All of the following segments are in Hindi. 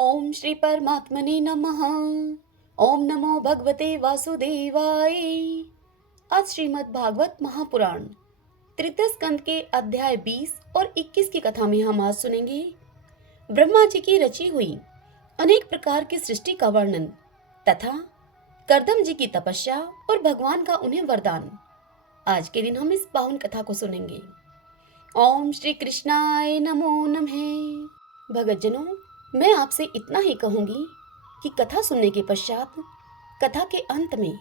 ओम श्री परमात्मने नमः। ओम नमो भगवते वासुदेवाय। आज श्रीमद् भागवत महापुराण तृतीय स्कंद के अध्याय 20 और 21 की कथा में हम आज सुनेंगे ब्रह्मा जी की रची हुई अनेक प्रकार की सृष्टि का वर्णन तथा कर्दम जी की तपस्या और भगवान का उन्हें वरदान। आज के दिन हम इस पावन कथा को सुनेंगे। ओम श्री कृष्णाय नमो नमः। भगतजनों, मैं आपसे इतना ही कहूंगी कि कथा सुनने के पश्चात कथा के अंत में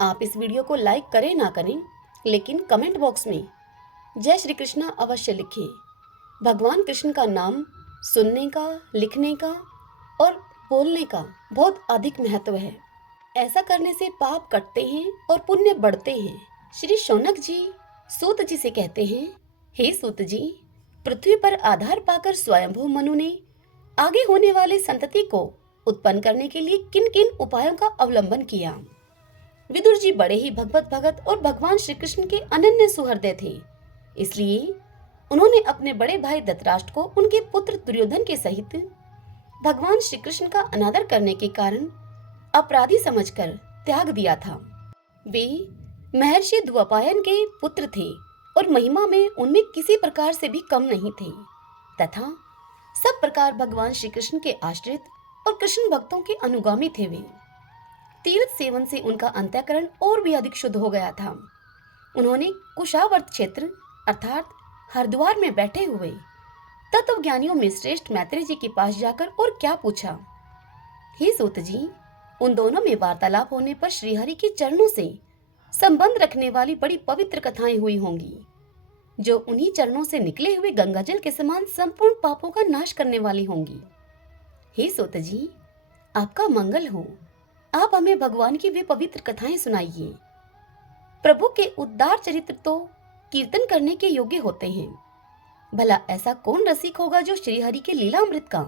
आप इस वीडियो को लाइक करें ना करें, लेकिन कमेंट बॉक्स में जय श्री कृष्णा अवश्य लिखें। भगवान कृष्ण का नाम सुनने का, लिखने का और बोलने का बहुत अधिक महत्व है। ऐसा करने से पाप कटते हैं और पुण्य बढ़ते हैं। श्री शौनक जी सूत जी से कहते हैं, हे सूत जी, पृथ्वी पर आधार पाकर स्वयंभू मनु ने आगे होने वाले संतति को उत्पन्न करने के लिए किन किन उपायों का अवलंबन किया। विदुर जी बड़े ही भगवत भगत और भगवान श्री कृष्ण के अनन्य सुहृदय थे, इसलिए उन्होंने अपने बड़े भाई धृतराष्ट्र को उनके पुत्र दुर्योधन के सहित भगवान श्री कृष्ण का अनादर करने के कारण अपराधी समझकर त्याग दिया था। वे महर्षि द्वैपायन के पुत्र थे और महिमा में उनमें किसी प्रकार से भी कम नहीं थे तथा सब प्रकार भगवान श्री कृष्ण के आश्रित और कृष्ण भक्तों के अनुगामी थे। वे तीर्थ सेवन से उनका अंतःकरण और भी अधिक शुद्ध हो गया था। उन्होंने कुशावर्त क्षेत्र अर्थात हरिद्वार में बैठे हुए तत्व ज्ञानियों में श्रेष्ठ मैत्री जी के पास जाकर और क्या पूछा। हे सूत जी, उन दोनों में वार्तालाप होने पर श्रीहरि के चरणों से संबंध रखने वाली बड़ी पवित्र कथाएं हुई होंगी, जो उन्हीं चरणों से निकले हुए गंगाजल के समान संपूर्ण पापों का नाश करने वाली होंगी। हे सूत जी, आपका मंगल हो। आप हमें भगवान की वे पवित्र कथाएं सुनाइए। प्रभु के उद्धार चरित्र तो कीर्तन करने के योग्य होते हैं। भला ऐसा कौन रसिक होगा जो श्रीहरि के लीलामृत का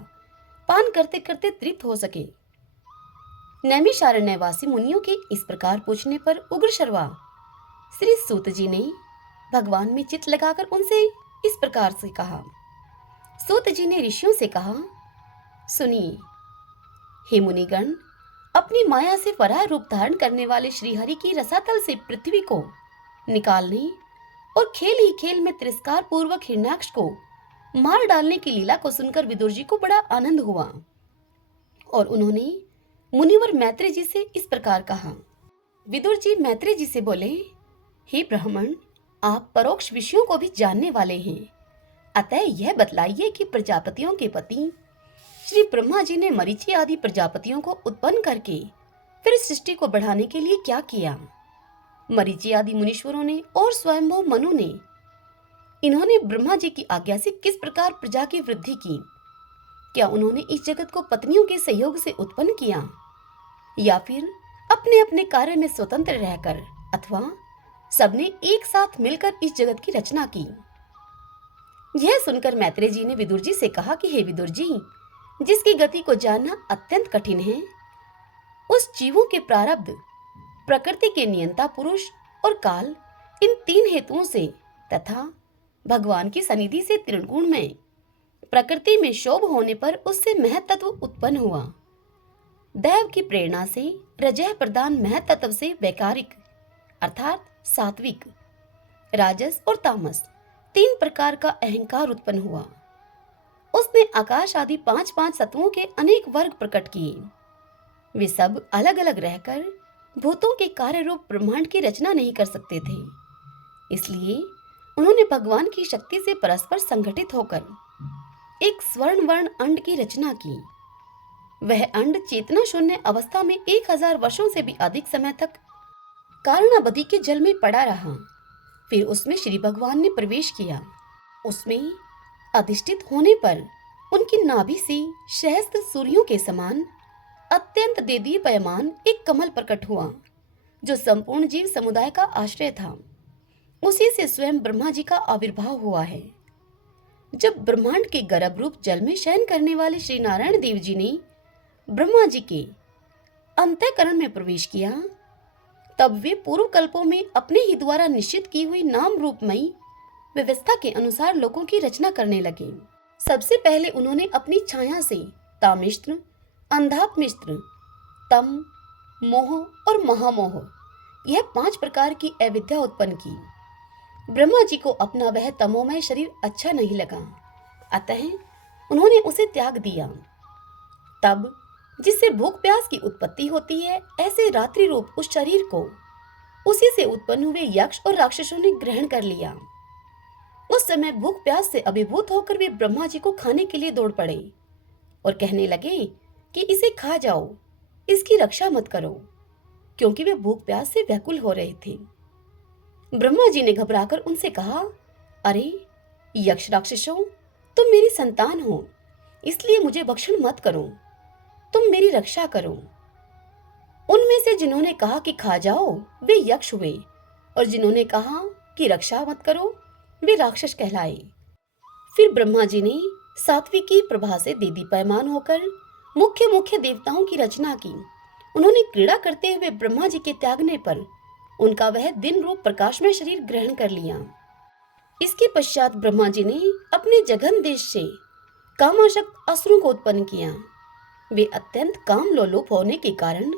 पान करते करते तृप्त हो सके। नैमिषारण्यवासी मुनियों के इस प्रकार पूछने पर उग्रशर्वा श्री सूत जी ने भगवान में चित्त लगाकर उनसे इस प्रकार से कहा। सूत जी ने ऋषियों से कहा, सुनिए, हे मुनिगण, अपनी माया से वराह रूप धारण करने वाले श्रीहरि की रसातल से पृथ्वी को निकालने और खेल ही खेल में तिरस्कार पूर्वक हिरण्याक्ष को मार डालने की लीला को सुनकर विदुर जी को बड़ा आनंद हुआ और उन्होंने मुनिवर मैत्री जी से इस प्रकार कहा। विदुर जी मैत्री जी से बोले, हे ब्राह्मण, आप परोक्ष विषयों को भी जानने वाले हैं, अतः यह बतलाइए कि प्रजापतियों के पति श्री ब्रह्मा जी ने मरीचि आदि प्रजापतियों को उत्पन्न करके फिर सृष्टि को बढ़ाने के लिए क्या किया। मरीचि आदि मुनीश्वरों ने और स्वयंभू मनु ने इन्होंने ब्रह्मा जी की आज्ञा से किस प्रकार प्रजा की वृद्धि की। क्या उन्होंने इस जगत को पत्नियों के सहयोग से उत्पन्न किया या फिर अपने अपने कार्य में स्वतंत्र रहकर अथवा सबने एक साथ मिलकर इस जगत की रचना की। यह सुनकर मैत्रेय जी ने विदुर जी से कहा कि हे विदुर जी, जिसकी गति को जानना अत्यंत कठिन है, उस जीवों के प्रारब्ध, प्रकृति के नियंता पुरुष और काल, इन तीन हेतुओं से तथा भगवान की सनिधि से त्रिगुण में प्रकृति में शोभ होने पर उससे महत्त्व उत्पन्न हुआ। दैव की प्रेरणा से रजह प्रदान महत्त्व से वैकारिक अर्थात सात्विक, राजस और तामस तीन प्रकार का अहंकार उत्पन्न हुआ। उसने आकाश आदि पांच पांच तत्वों के अनेक वर्ग प्रकट किए। वे सब अलग अलग रहकर भूतों के कार्य रूप ब्रह्मांड की रचना नहीं कर सकते थे, इसलिए उन्होंने भगवान की शक्ति से परस्पर संगठित होकर एक स्वर्ण वर्ण अंड की रचना की। वह अंड चेतना शून्य अवस्था में 1000 वर्षों से भी अधिक समय तक कारणाबधि के जल में पड़ा रहा। फिर उसमें श्री भगवान ने प्रवेश किया। उसमें अधिष्ठित होने पर उनकी नाभि से सहस्त्र सूर्यों के समान अत्यंत देदीप्यमान एक कमल प्रकट हुआ, जो संपूर्ण जीव समुदाय का आश्रय था। उसी से स्वयं ब्रह्मा जी का आविर्भाव हुआ है। जब ब्रह्मांड के गर्भ रूप जल में शयन करने वाले श्री नारायण देव जी ने ब्रह्मा जी के अंतःकरण में प्रवेश किया, तब वे पूर्व कल्पों में अपने ही द्वारा निश्चित की हुई नाम रूपमयी व्यवस्था के अनुसार लोगों की रचना करने लगे। सबसे पहले उन्होंने अपनी छाया से तामिश्र, अंधापमिश्र, तम, मोह और महामोह, यह 5 प्रकार की अविद्या उत्पन्न की। ब्रह्मा जी को अपना वह तमोमय शरीर अच्छा नहीं लगा, अतः उन्होंने उसे त्याग दिया। तब जिससे भूख प्यास की उत्पत्ति होती है, ऐसे रात्रि रूप उस शरीर को उसी से उत्पन्न हुए यक्ष और राक्षसों ने ग्रहण कर लिया। उस समय भूख प्यास से अभिभूत होकर वे ब्रह्मा जी को खाने के लिए दौड़ पड़े और कहने लगे कि इसे खा जाओ, इसकी रक्षा मत करो, क्योंकि वे भूख प्यास से व्याकुल हो रहे थे। ब्रह्मा जी ने घबराकर उनसे कहा, अरे यक्ष राक्षसों, तुम मेरी संतान हो, इसलिए मुझे भक्षण मत करो, तुम मेरी रक्षा करो। उनमें से जिन्होंने कहा कि खा जाओ वे यक्ष हुए, और जिन्होंने कहा कि रक्षा मत करो वे राक्षस कहलाए। फिर ब्रह्मा जी ने सात्विकी प्रभा से देदीप्यमान होकर मुख्य मुख्य देवताओं की रचना की। उन्होंने क्रीड़ा करते हुए ब्रह्मा जी के त्यागने पर उनका वह दिन रूप प्रकाशमय शरीर ग्रहण कर लिया। इसके पश्चात ब्रह्मा जी ने अपने जघन देश से कामाशक्त असुरों को उत्पन्न किया। वे अत्यंत काम लोलुप होने के कारण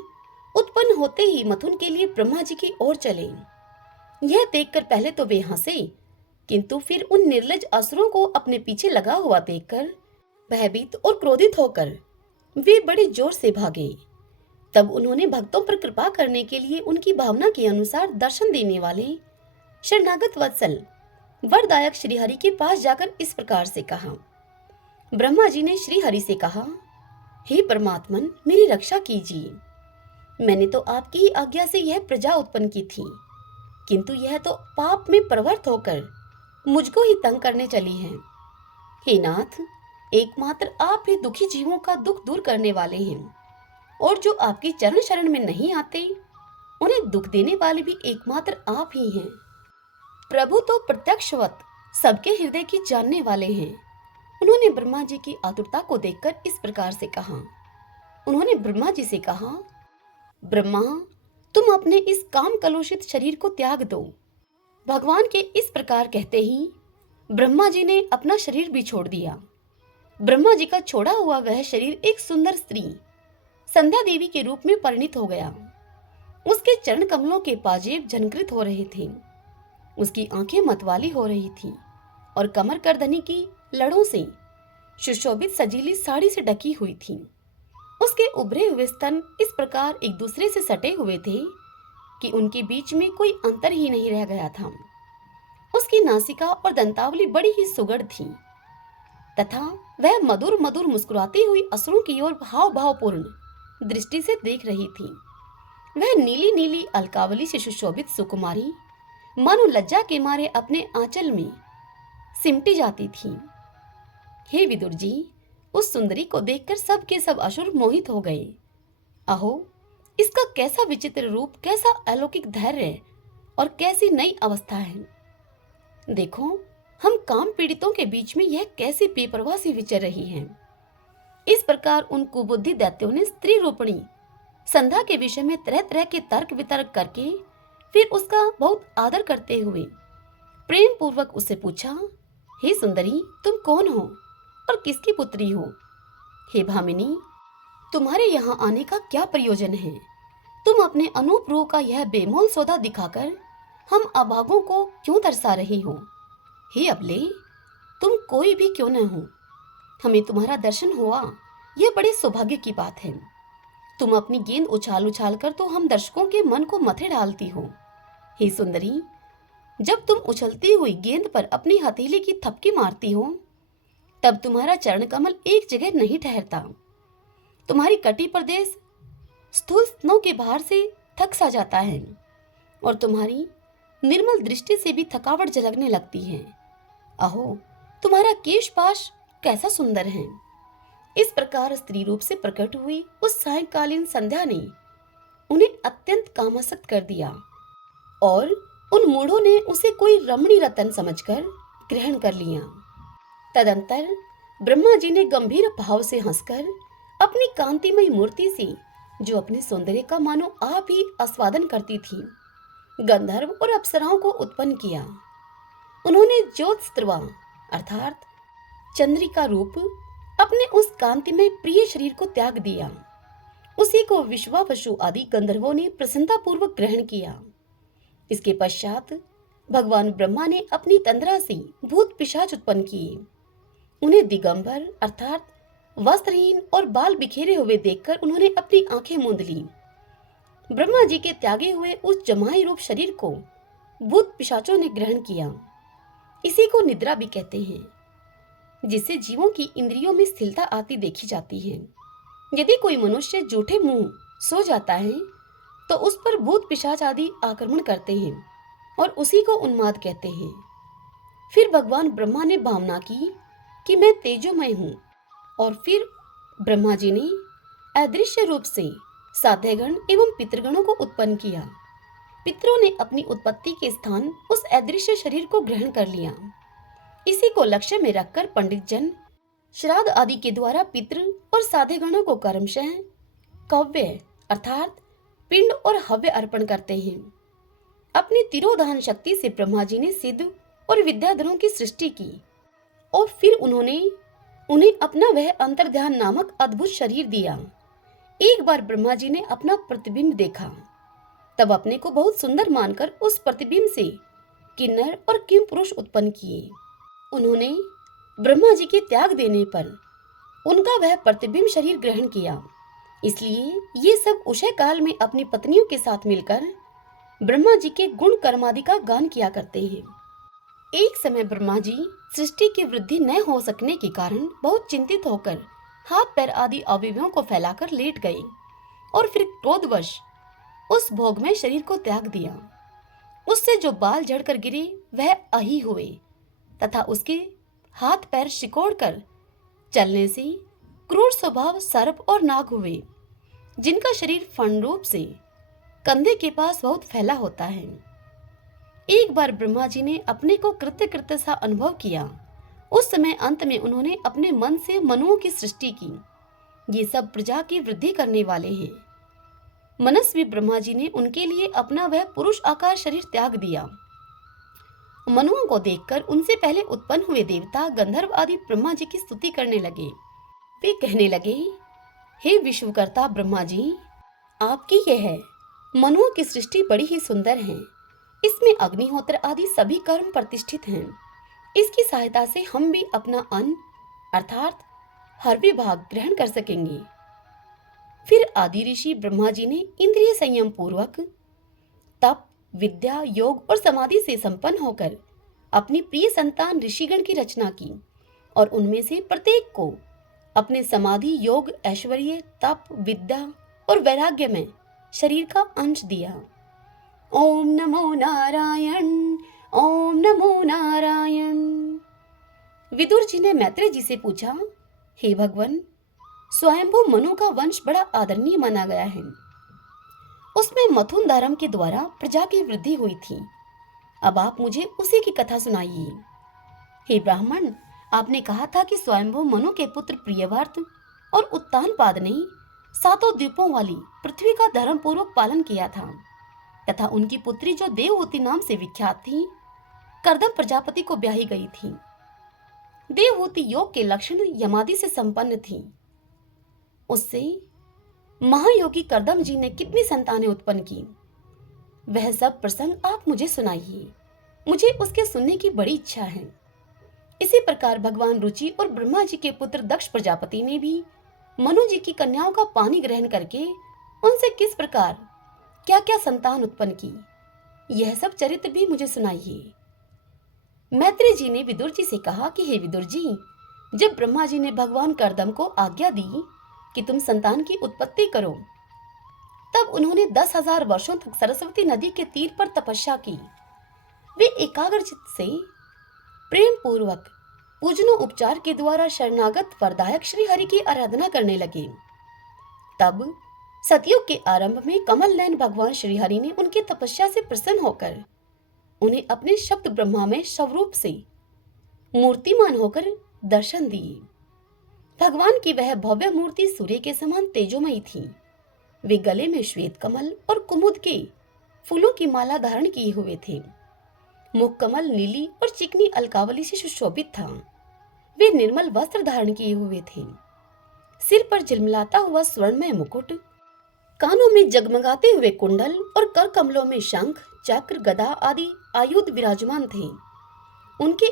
उत्पन्न होते ही मथुन के लिए ब्रह्मा जी की ओर चले। यह देखकर पहले तो वे हंसे, किंतु फिर उन निर्लज असुरों को अपने पीछे लगा हुआ देखकर भयभीत और क्रोधित होकर वे बड़े जोर से भागे। तब उन्होंने भक्तों पर कृपा करने के लिए उनकी भावना के अनुसार दर्शन देने वाले शरणागत वत्सल वरदायक श्रीहरि के पास जाकर इस प्रकार से कहा। ब्रह्मा जी ने श्रीहरि से कहा, हे परमात्मन, मेरी रक्षा कीजिए। मैंने तो आपकी ही आज्ञा से यह प्रजा उत्पन्न की थी, किंतु यह तो पाप में प्रवृत्त होकर मुझको ही तंग करने चली है। हे नाथ, एकमात्र आप ही दुखी जीवों का दुख दूर करने वाले हैं, और जो आपकी चरण शरण में नहीं आते उन्हें दुख देने वाले भी एकमात्र आप ही हैं। प्रभु तो प्रत्यक्षवत सबके हृदय की जानने वाले हैं। उन्होंने ब्रह्मा जी की आतुरता को देखकर इस प्रकार से कहा। उन्होंने ब्रह्मा जी से कहा, ब्रह्मा, तुम अपने इस काम कलुषित शरीर को त्याग दो। भगवान के इस प्रकार कहते ही ब्रह्मा जी ने अपना शरीर भी छोड़ दिया। ब्रह्मा जी का छोड़ा हुआ वह शरीर एक सुंदर स्त्री संध्या देवी के रूप में परिणित हो गया। उसके चरण कमलों के पाजेब झनकृत हो रहे थे, उसकी आंखें मतवाली हो रही थी और कमर करधनी की लड़ों से सुशोभित सजीली साड़ी से ढकी हुई थी। उसके उभरे हुए स्तन इस प्रकार एक दूसरे से सटे हुए थे कि उनके बीच में कोई अंतर ही नहीं रह गया था। उसकी नासिका और दंतावली बड़ी ही सुगढ़ थी तथा वह मधुर मधुर मुस्कुराती हुई असुरों की ओर भाव भावपूर्ण दृष्टि से देख रही थी। वह नीली नीली अलकावली से सुशोभित सुकुमारी मानो लज्जा के मारे अपने आंचल में सिमटी जाती थी। हे विदुर जी, उस सुंदरी को देखकर सब के सब असुर मोहित हो गए। अहो, इसका कैसा विचित्र रूप, कैसा अलौकिक धैर्य और कैसी नई अवस्था है। देखो, हम काम पीड़ितों के बीच में यह कैसी बेपरवाह सी विचर रही हैं। इस प्रकार उन कुबुद्धि दैत्यों ने स्त्री रूपणी संध्या के विषय में तरह तरह के तर्क वितर्क करके फिर उसका बहुत आदर करते हुए प्रेम पूर्वक उससे पूछा, हे सुंदरी, तुम कौन हो और किसकी पुत्री हो? हे भामिनी, तुम्हारे यहाँ आने का क्या प्रयोजन है? तुम अपने अनूप रूप का यह बेमोल सौदा दिखाकर हम अभागों को क्यों तरसा रही हो? हे अबले, तुम कोई भी क्यों न हो, हमें तुम्हारा दर्शन हुआ, यह बड़े सौभाग्य की बात है। तुम अपनी गेंद उछाल उछाल कर तो हम दर्शकों के मन को मथे डालती हो। हे सुंदरी, जब तुम उछलती हुई गेंद पर अपनी हथेली की थपकी मारती हो, तब तुम्हारा चरण कमल एक जगह नहीं ठहरता। तुम्हारी कटी प्रदेश स्थूल स्तनों के भार से थक सा जाता है और तुम्हारी निर्मल दृष्टि से भी थकावट झलकने लगती है। अहो, तुम्हारा केशपाश कैसा सुंदर है। इस प्रकार स्त्री रूप से प्रकट हुई उस सायंकालीन संध्या ने उन्हें अत्यंत कामासक्त कर दिया और उन मूढ़ों ने उसे कोई रमणी रतन समझकर ग्रहण कर लिया। तदंतर ब्रह्मा जी ने गंभीर भाव से हंसकर अपनी कांतिमय मूर्ति से, जो अपने सौंदर्य का मानो आप ही आस्वादन करती थी, गंधर्व और अप्सराओं को उत्पन्न किया। उन्होंने ज्योत्स्त्रवा अर्थात चंद्रिका रूप अपने उस कांतिमय प्रिय शरीर को त्याग दिया। उसी को विश्वावसु आदि गंधर्वों ने प्रसन्नता पूर्वक ग्रहण किया। इसके पश्चात भगवान ब्रह्मा ने अपनी तंद्रा से भूत पिशाच उत्पन्न किए। उन्हें दिगंबर अर्थात वस्त्रहीन और बाल बिखेरे हुए देखकर उन्होंने अपनी आंखें मूंद ली। ब्रह्मा जी के त्यागे हुए उस जमाई रूप शरीर को भूत पिशाचों ने ग्रहण किया। इसी को निद्रा भी कहते हैं, जिससे जीवों की इंद्रियों में स्थिरता आती देखी जाती है। यदि कोई मनुष्य जूठे मुंह सो जाता है तो उस पर भूत पिशाच आदि आक्रमण करते हैं और उसी को उन्माद कहते हैं। फिर भगवान ब्रह्मा ने भावना की कि मैं तेजोमय हूँ, और फिर ब्रह्मा जी ने अदृश्य रूप से साध्यगण एवं पितृगणों को उत्पन्न किया। पितरों ने अपनी उत्पत्ति के स्थान उस अदृश्य शरीर को ग्रहण कर लिया। इसी को लक्ष्य में रखकर पंडित जन श्राद्ध आदि के द्वारा पितृ और साध्यगणों को कर्मशः कव्य अर्थात पिंड और हव्य अर्पण करते हैं। अपनी तिरोधान शक्ति से ब्रह्मा जी ने सिद्ध और विद्याधरों की सृष्टि की और फिर उन्होंने उन्हें अपना वह अंतर्ध्यान नामक अद्भुत शरीर दिया। एक बार ब्रह्मा जी ने अपना प्रतिबिंब देखा, तब अपने को बहुत सुंदर मानकर उस प्रतिबिंब से किन्नर और किम पुरुष उत्पन्न किए। उन्होंने ब्रह्मा जी के त्याग देने पर उनका वह प्रतिबिंब शरीर ग्रहण किया। इसलिए ये सब उषय काल में अपनी पत्नियों के साथ मिलकर ब्रह्मा जी के गुण कर्मादि का गान किया करते हैं। एक समय ब्रह्मा जी सृष्टि की वृद्धि न हो सकने के कारण बहुत चिंतित होकर हाथ पैर आदि अवयवों को फैलाकर लेट गए और फिर क्रोधवश उस भोग में शरीर को त्याग दिया। उससे जो बाल झड़कर गिरे वह अही हुए तथा उसके हाथ पैर सिकोड़ कर चलने से क्रूर स्वभाव सर्प और नाग हुए, जिनका शरीर फण रूप से कंधे के पास बहुत फैला होता है। एक बार ब्रह्मा जी ने अपने को कृत्य कृत्य सा अनुभव किया। उस समय अंत में उन्होंने अपने मन से मनुओं की सृष्टि की। ये सब प्रजा की वृद्धि करने वाले हैं। मनस्वी ब्रह्मा जी ने उनके लिए अपना वह पुरुष आकार शरीर त्याग दिया। मनुओं को देखकर उनसे पहले उत्पन्न हुए देवता गंधर्व आदि ब्रह्मा जी की स्तुति करने लगे। वे कहने लगे, हे विश्वकर्ता ब्रह्मा जी, आपकी यह मनुओं की सृष्टि बड़ी ही सुंदर है। इसमें अग्निहोत्र आदि सभी कर्म प्रतिष्ठित हैं। इसकी सहायता से हम भी अपना अन्न अर्थात हर विभाग ग्रहण कर सकेंगे। फिर आदि ऋषि ब्रह्मा जी ने इंद्रिय संयम पूर्वक तप विद्या योग और समाधि से संपन्न होकर अपनी प्रिय संतान ऋषिगण की रचना की और उनमें से प्रत्येक को अपने समाधि योग ऐश्वर्य तप विद्या और वैराग्य में शरीर का अंश दिया। ओम नमो नारायण, ओम नमो नारायण। विदुर जी ने मैत्रेय जी से पूछा, हे भगवान, स्वयंभू मनु का वंश बड़ा आदरणीय माना गया है। उसमें मथुन धर्म के द्वारा प्रजा की वृद्धि हुई थी। अब आप मुझे उसी की कथा सुनाइए। हे ब्राह्मण, आपने कहा था कि स्वयंभू मनु के पुत्र प्रियव्रत और उत्तानपाद ने सातों द्वीपों वाली पृथ्वी का धर्म पूर्वक पालन किया था तथा उनकी पुत्री जो देवहूति नाम से विख्यात थी, कर्दम प्रजापति को ब्याही गई थी। देवहूति योग के लक्षण यमादि से संपन्न थी। उससे महायोगी कर्दम जी ने कितनी संतानें उत्पन्न की, वह सब प्रसंग आप मुझे सुनाइए। मुझे उसके सुनने की बड़ी इच्छा है। इसी प्रकार भगवान रुचि और ब्रह्मा जी के पुत्र दक्ष प्रजापति ने भी मनु जी की कन्याओं का पानी ग्रहण करके उनसे किस प्रकार क्या क्या संतान उत्पन्न की, यह सब चरित्र भी मुझे सुनाइए। मैत्रेय जी ने विदुर जी से कहा कि हे विदुर जी, जब ब्रह्मा जी ने भगवान कर्दम को आज्ञा दी कि तुम संतान की उत्पत्ति करो, तब उन्होंने 10,000 वर्षों तक सरस्वती नदी के तीर पर तपस्या की। वे एकाग्रचित्त से प्रेम पूर्वक पूजनो उपचार के द्वारा शरणागत वरदायक श्री हरि की आराधना करने लगे। तब सतयुग के आरंभ में कमल नयन भगवान श्री हरि ने उनकी तपस्या से प्रसन्न होकर उन्हें अपने शब्द ब्रह्मा में स्वरूप से मूर्तिमान होकर दर्शन दिए। भगवान की वह भव्य मूर्ति सूर्य के समान तेजोमयी थी। वे गले में श्वेत कमल और कुमुद के फूलों की माला धारण किए हुए थे। मुख कमल नीली और चिकनी अलकावली से सुशोभित था। वे निर्मल वस्त्र धारण किए हुए थे। सिर पर झिलमिलाता हुआ स्वर्णमय मुकुट, कानों में जगमगाते हुए कुंडल और कर कमलों में शंख, चक्र, गदा आदि आयुध विराजमान थे। उनके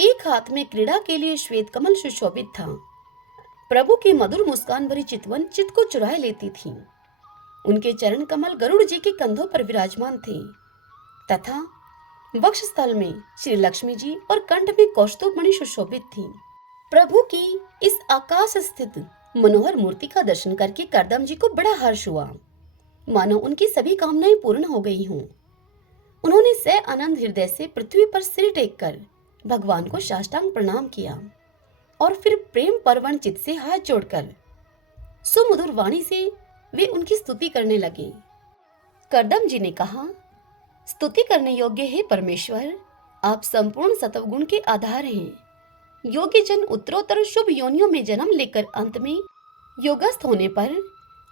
एक हाथ में क्रीड़ा के लिए श्वेत कमल सुशोभित था। प्रभु की मधुर मुस्कान भरी चितवन चित्त को चुराए लेती थी। उनके चरण कमल गरुड़ जी के कंधों पर विराजमान थे तथा वक्षस्थल में श्री लक्ष्मी जी और कंठ में कौस्तुभ मणि सुशोभित थी। प्रभु की इस आकाश स्थित मनोहर मूर्ति का दर्शन करके करदम जी को बड़ा हर्ष हुआ, मानो उनकी सभी कामनाएं पूर्ण हो गई हों। उन्होंने से आनंद हृदय से पृथ्वी पर सिर टेककर भगवान को साष्टांग प्रणाम किया और फिर प्रेम परवण चित्त से हाथ जोड़कर सुमधुर वाणी से वे उनकी स्तुति करने लगे। करदम जी ने कहा, स्तुति करने योग्य है परमेश्वर, आप संपूर्ण सत्वगुण के आधार हैं। योग्य जन उत्तरोत्तर शुभ योनियों में जन्म लेकर अंत में योगस्थ होने पर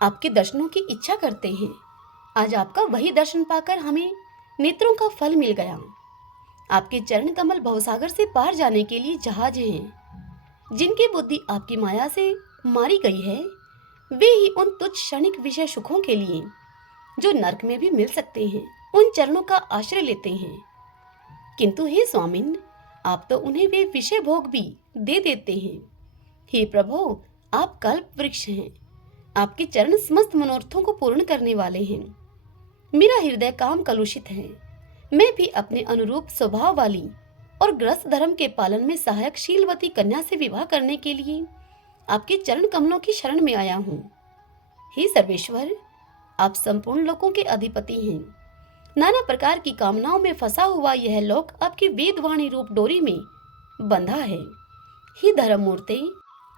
आपके दर्शनों की इच्छा करते हैं। आज आपका वही दर्शन पाकर हमें नेत्रों का फल मिल गया। आपके चरण कमल भवसागर से पार जाने के लिए जहाज हैं। जिनकी बुद्धि आपकी माया से मारी गई है, वे ही उन तुच्छ क्षणिक विषय सुखों के लिए जो नरक में भी मिल सकते हैं, उन चरणों का आश्रय लेते हैं। किंतु हे स्वामिन, आप तो उन्हें वे विषय भोग भी दे देते हैं। हे प्रभु, आप कल्प वृक्ष हैं। आपके चरण समस्त मनोरथों को पूर्ण करने वाले हैं। मेरा हृदय काम कलुषित है। मैं भी अपने अनुरूप स्वभाव वाली और ग्रस्त धर्म के पालन में सहायक शीलवती कन्या से विवाह करने के लिए आपके चरण कमलों की शरण में आया हूँ। हे सर्वेश्वर, आप संपूर्ण लोकों के अधिपति हैं। नाना प्रकार की कामनाओं में फंसा हुआ यह लोक आपकी वेदवाणी रूप डोरी में बंधा है। हे धर्म मूर्ते,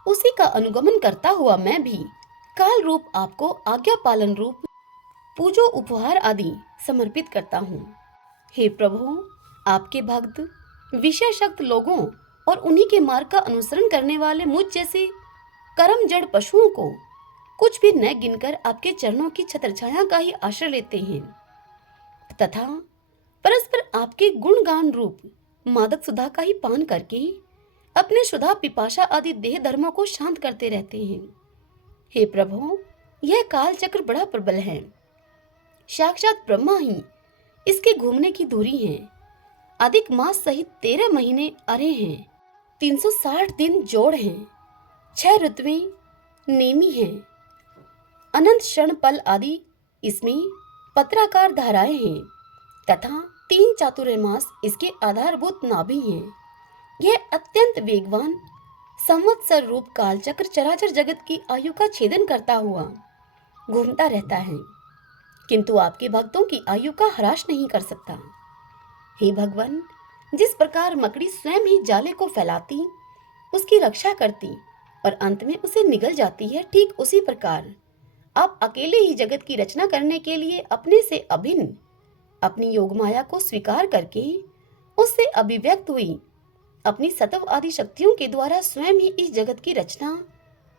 उसी का अनुगमन करता हुआ मैं भी काल रूप आपको आज्ञा पालन रूप पूजो उपहार आदि समर्पित करता हूँ। हे प्रभु, आपके भक्त विषयाशक्त लोगों और उन्हीं के मार्ग का अनुसरण करने वाले मुझ जैसे कर्म जड़ पशुओं को कुछ भी न गिनकर आपके चरणों की छत्रछाया का ही आश्रय लेते हैं तथा परस्पर आपके गुणगान रूप मादक सुधा का ही पान करके अपने सुधा पिपाशा आदि देह धर्मों को शांत करते रहते हैं। हे प्रभु, यह काल चक्र बड़ा प्रबल है। साक्षात ब्रह्मा ही इसके घूमने की दूरी है। अधिक मास सहित 13 महीने अरे हैं, 360 दिन जोड़ हैं, 6 ऋतुएं नेमी हैं, अनंत क्षण पल आदि इसमें पत्राकार धाराएं हैं तथा 3 चातुर्मास इसके आधारभूत नाभि हैं। यह अत्यंत वेगवान संवत्सर रूप कालचक्र चराचर जगत की आयु का छेदन करता हुआ घूमता रहता है, किंतु आपके भक्तों की आयु का ह्रास नहीं कर सकता। हे भगवान, जिस प्रकार मकड़ी स्वयं ही जाले को फैलाती, उसकी रक्षा करती और अंत में उसे निगल जाती है, ठीक उसी प्रकार आप अकेले ही जगत की रचना करने के लिए अपने से अभिन्न अपनी योग माया को स्वीकार करके उससे अभिव्यक्त हुई अपनी सत्व आदि शक्तियों के द्वारा स्वयं ही इस जगत की रचना,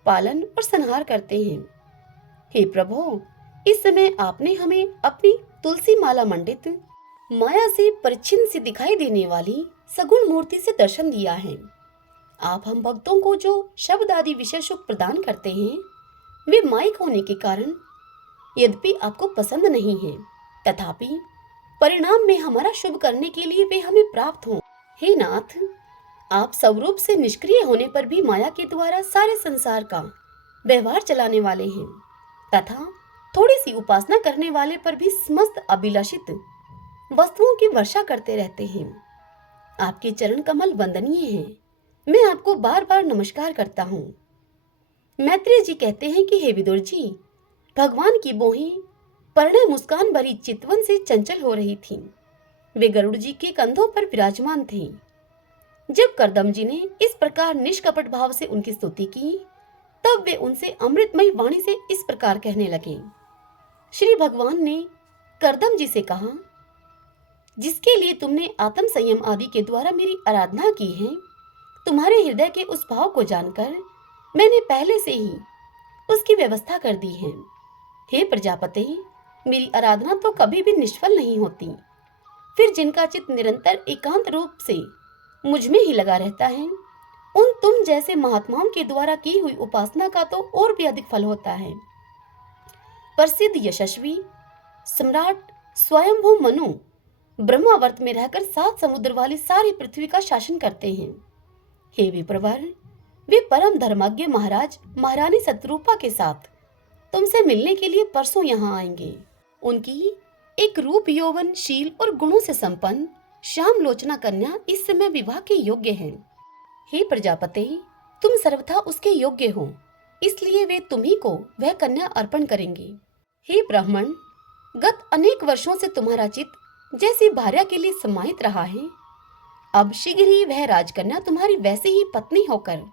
पालन और संहार करते हैं। हे प्रभु, इस समय आपने हमें अपनी तुलसी माला मंडित माया से परिच्छिन्न सी दिखाई देने वाली सगुण मूर्ति से दर्शन दिया है। आप हम भक्तों को जो शब्द आदि विषय सुख प्रदान करते हैं, वे माइक होने के कारण यद्यपि आपको पसंद नहीं है, तथापि परिणाम में हमारा शुभ करने के लिए वे हमें प्राप्त हों। हे नाथ, आप स्वरूप से निष्क्रिय होने पर भी माया के द्वारा सारे संसार का व्यवहार चलाने वाले हैं तथा थोड़ी सी उपासना करने वाले पर भी समस्त अभिलाषित वस्तुओं की वर्षा करते रहते हैं। आपके चरण कमल वंदनीय हैं। मैं आपको बार बार नमस्कार करता हूँ। मैत्रेय जी कहते हैं कि हे विदुर जी, भगवान की बोहें परिणय मुस्कान भरी चितवन से चंचल हो रही थीं। वे गरुड़ जी के कंधों पर विराजमान थे। जब करदम जी ने इस प्रकार निष्कपट भाव से उनकी स्तुति की, तब वे उनसे अमृतमयी वाणी से इस प्रकार कहने लगे। श्री भगवान ने करदम जी से कहा, जिसके लिए तुमने आत्म संयम आदि के द्वारा मेरी आराधना की है, तुम्हारे हृदय के उस भाव को जानकर मैंने पहले से ही उसकी व्यवस्था कर दी है। हे प्रजापति, मेरी आराधना तो कभी भी निष्फल नहीं होती। फिर जिनका चित्त निरंतर एकांत रूप से मुझ में ही लगा रहता है, उन तुम जैसे महात्माओं के द्वारा की हुई उपासना का तो और भी अधिक फल होता है। प्रसिद्ध यशस्वी सम्राट स्वयंभू मनु ब्रह्मावर्त में रहकर 7 समुद्र वाली सारी पृथ्वी का शासन करते हैं। हे विप्रवर, वे परम धर्मज्ञ महाराज महारानी शत्रुपा के साथ तुमसे मिलने के लिए परसों यहाँ आएंगे। उनकी एक रूप यौवन शील और गुणों से संपन्न श्याम लोचना कन्या इस समय विवाह के योग्य है। हे प्रजापति, तुम सर्वथा उसके योग्य हो, इसलिए वे तुम्ही को वह कन्या अर्पण करेंगे। हे ब्राह्मण, गत अनेक वर्षों से तुम्हारा चित्त जैसी भार्या के लिए समाहित रहा है, अब शीघ्र ही वह राजकन्या तुम्हारी वैसे ही पत्नी होकर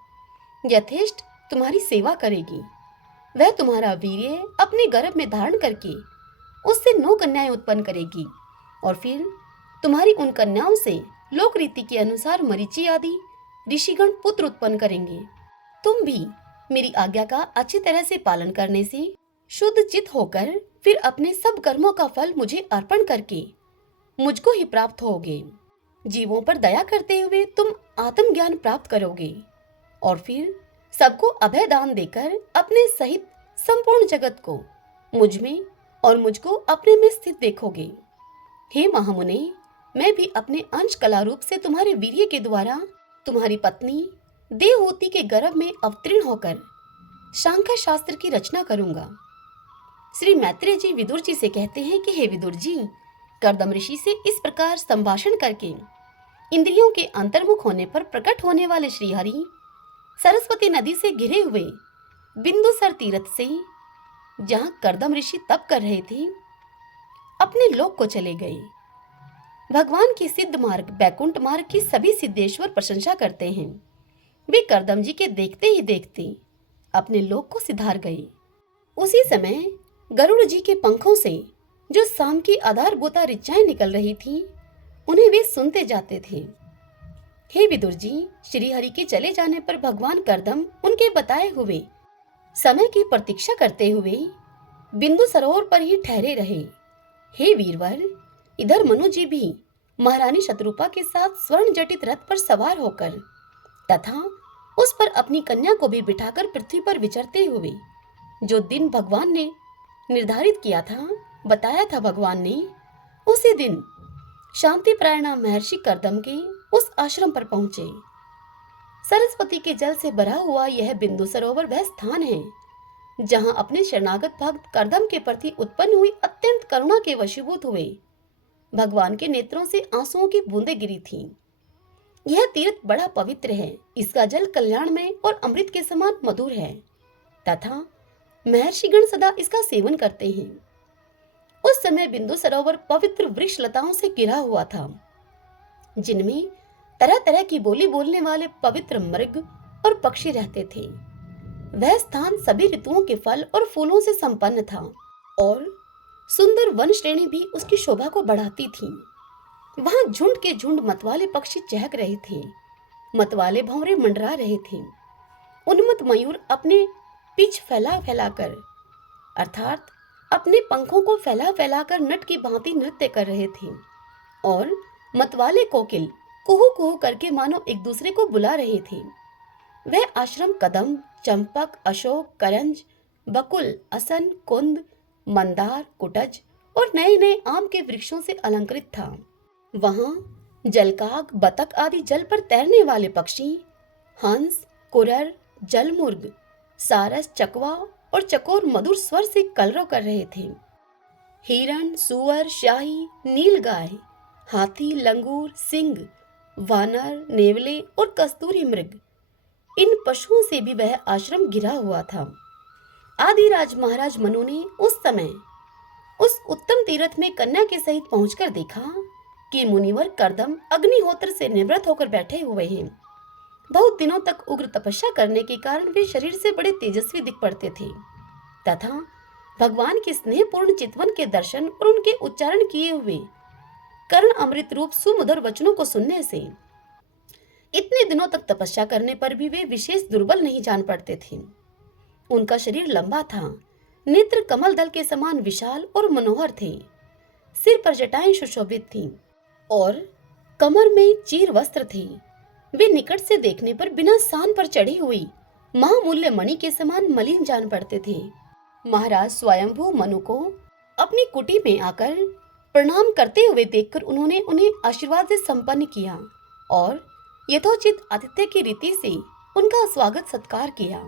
यथेष्ट तुम्हारी सेवा करेगी। वह तुम्हारा वीर्य अपने गर्भ में धारण करके उससे 9 कन्याएं उत्पन्न करेगी और फिर तुम्हारी उन कन्याओं से लोक रीति के अनुसार मरीचि आदि ऋषिगण पुत्र उत्पन्न करेंगे। तुम भी मेरी आज्ञा का अच्छी तरह से पालन करने से शुद्ध चित्त होकर फिर अपने सब कर्मों का फल मुझे अर्पण करके मुझको ही प्राप्त होगे। जीवों पर दया करते हुए तुम आत्मज्ञान प्राप्त करोगे और फिर सबको अभय दान देकर अपने सहित संपूर्ण जगत को मुझ में और मुझको अपने में स्थित देखोगे। हे महामुने, मैं भी अपने अंश कला रूप से तुम्हारे वीर्य के द्वारा तुम्हारी पत्नी देवहूति के गर्भ में अवतीर्ण होकर सांख्य शास्त्र की रचना करूंगा। श्री मैत्रेय जी विदुर जी से कहते हैं कि हे विदुर जी, कर्दम ऋषि से इस प्रकार संभाषण करके इंद्रियों के अंतर्मुख होने पर प्रकट होने वाले श्रीहरि सरस्वती नदी से घिरे हुए बिंदुसर तीर्थ से, जहां कर्दम ऋषि तप कर रहे थे, अपने लोक को चले गए। भगवान के सिद्ध मार्ग बैकुंठ मार्ग की सभी सिद्धेश्वर प्रशंसा करते हैं। वे कर्दम जी के देखते ही देखते अपने लोक को सिधार गए। उसी समय गरुड़ जी के पंखों से जो शाम की आधारभूता ऋचाएं निकल रही थी, उन्हें वे सुनते जाते थे। हे विदुर जी, श्री हरि के चले जाने पर भगवान कर्दम उनके बताए हुए समय की प्रतीक्षा करते हुए बिंदु सरोवर पर ही ठहरे रहे। हे वीरवर, इधर मनु जी भी महारानी शत्रुपा के साथ स्वर्ण जटित रथ पर सवार होकर तथा उस पर अपनी कन्या को भी बिठाकर पृथ्वी पर विचरते हुए, जो दिन भगवान ने निर्धारित किया था, बताया था भगवान ने, उसी दिन शांति प्रायणा महर्षि कर्दम के उस आश्रम पर पहुंचे। सरस्वती के जल से भरा हुआ यह बिंदु सरोवर वह स्थान है जहां अपने शरणागत भक्त कर्दम के प्रति उत्पन्न हुई अत्यंत करुणा के वशीभूत हुए भगवान के नेत्रों से आंसुओं की बूंदें गिरी थीं। यह तीर्थ बड़ा पवित्र है, इसका जल कल्याणमय और अमृत के समान मधुर है तथा महर्षिगण सदा इसका सेवन करते हैं। उस समय बिंदु सरोवर पवित्र वृक्ष लताओं से घिरा हुआ था, जिनमें तरह तरह की बोली बोलने वाले पवित्र मृग और पक्षी रहते थे। वह स्थान सभी ऋतुओं के फल और फूलों से संपन्न था और सुंदर वन श्रेणी भी उसकी शोभा को बढ़ाती थी। वहां झुंड के झुंड मतवाले पक्षी चहक रहे थे, मतवाले भंवरे मंडरा रहे थे। उन्मत्त मयूर अपने पीछ फैला फैलाकर अर्थात अपने पंखों को फैला फैलाकर नट की भांति नृत्य कर रहे थे और मतवाले कोकिल कुहू कुहू करके मानो एक दूसरे को बुला रहे थे। वह आश्रम कदम, चंपक, अशोक, करंज, बकुल, असन, कुंद, मंदार, कुटज और नए नए आम के वृक्षों से अलंकृत था। वहां जलकाग, बतख आदि जल पर तैरने वाले पक्षी, हंस, कुरर, जलमुर्ग, सारस, चकवा और चकोर मधुर स्वर से कलरव कर रहे थे। हिरण, सुअर, शाही, नीलगाय, हाथी, लंगूर, सिंह, वानर, नेवले और कस्तूरी मृग, इन पशुओं से भी वह आश्रम घिरा हुआ था। आदिराज महाराज मनु ने उस समय उस उत्तम तीर्थ में कन्या के सहित पहुंचकर देखा कि मुनिवर कर्दम अग्निहोत्र से निवृत्त होकर बैठे हुए हैं। बहुत दिनों तक उग्र तपस्या करने के कारण वे शरीर से बड़े तेजस्वी दिख पड़ते थे तथा भगवान के स्नेहपूर्ण चितवन के दर्शन और उनके उच्चारण किए हुए कर्ण अमृत रूप सुमधुर वचनों को सुनने से इतने दिनों तक तपस्या करने पर भी वे विशेष दुर्बल नहीं जान पड़ते थे। उनका शरीर लंबा था, नेत्र कमल दल के समान विशाल और मनोहर थे, सिर पर जटाएं सुशोभित थीं और कमर में चीर वस्त्र थे। वे निकट से देखने पर बिना सान पर चढ़ी हुई महामूल्य मणि के समान मलिन जान पड़ते थे। महाराज स्वयंभू मनु को अपनी कुटी में आकर प्रणाम करते हुए देखकर उन्होंने उन्हें आशीर्वाद से संपन्न किया और यथोचित आतिथ्य की रीति से उनका स्वागत सत्कार किया।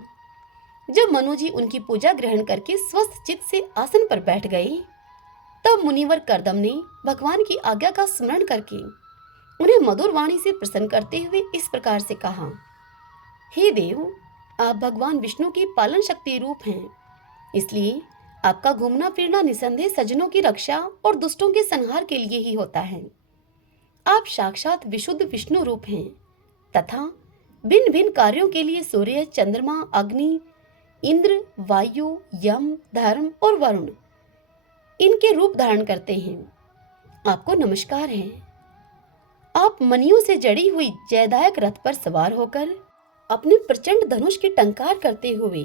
जब मनु जी उनकी पूजा ग्रहण करके स्वस्थ चित्त से आसन पर बैठ गए, तब मुनिवर करदम ने भगवान की आज्ञा का स्मरण करके उन्हें मधुर वाणी से प्रसन्न करते हुए इस प्रकार से कहा, हे देव, आप भगवान विष्णु की पालन शक्ति रूप हैं, इसलिए आपका घूमना फिरना निसंदेह सज्जनों की रक्षा और दुष्टों के संहार के लिए ही होता है। आप साक्षात विशुद्ध विष्णु रूप हैं तथा भिन्न भिन्न कार्यों के लिए सूर्य, चंद्रमा, अग्नि, इंद्र, वायु, यम, धर्म और वरुण इनके रूप धारण करते हैं। आपको नमस्कार है। आप मणियों से जड़ी हुई जयदायक रथ पर सवार होकर अपने प्रचंड धनुष की टंकार करते हुए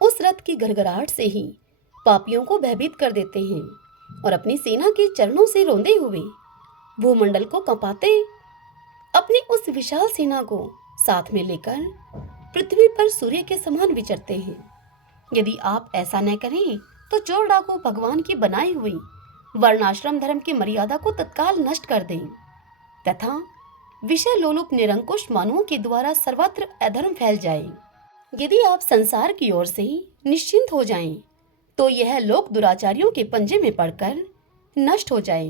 उस रथ की गड़गड़ाहट से ही पापियों को भयभीत कर देते हैं और अपनी सेना के चरणों से रोंदे हुए भूमंडल को कंपाते अपनी उस विशाल सेना को साथ में लेकर पृथ्वी पर सूर्य के समान विचरते हैं। यदि आप ऐसा न करें तो चोर डाकू भगवान की बनाई हुई वर्णाश्रम धर्म की मर्यादा को तत्काल नष्ट कर दें तथा विषय लोलुप निरंकुश मानवों के द्वारा सर्वत्र अधर्म फैल जाए। यदि आप संसार की ओर से निश्चिंत हो जाएं, तो यह लोक दुराचारियों के पंजे में पड़कर नष्ट हो जाए।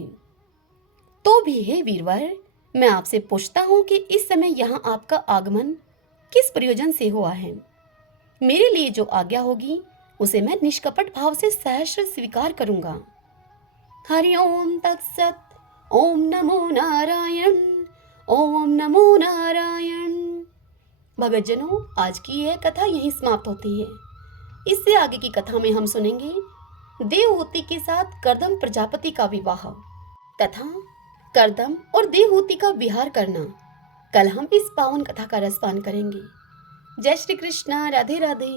तो भी हे वीरवर, मैं आपसे पूछता हूँ कि इस समय यहाँ आपका आगमन किस प्रयोजन से हुआ है। मेरे लिए जो आज्ञा होगी उसे मैं निष्कपट भाव से सहर्ष स्वीकार करूंगा। हरि ओम तत्सत। ओम नमो नारायण। ओम नमो नारायण। भगतजनों, आज की यह कथा यहीं समाप्त होती है। इससे आगे की कथा में हम सुनेंगे देवहूति के साथ करदम प्रजापति का विवाह तथा करदम और देवहूति का विहार करना। कल हम इस पावन कथा का रसपान करेंगे। जय श्री कृष्णा। राधे राधे।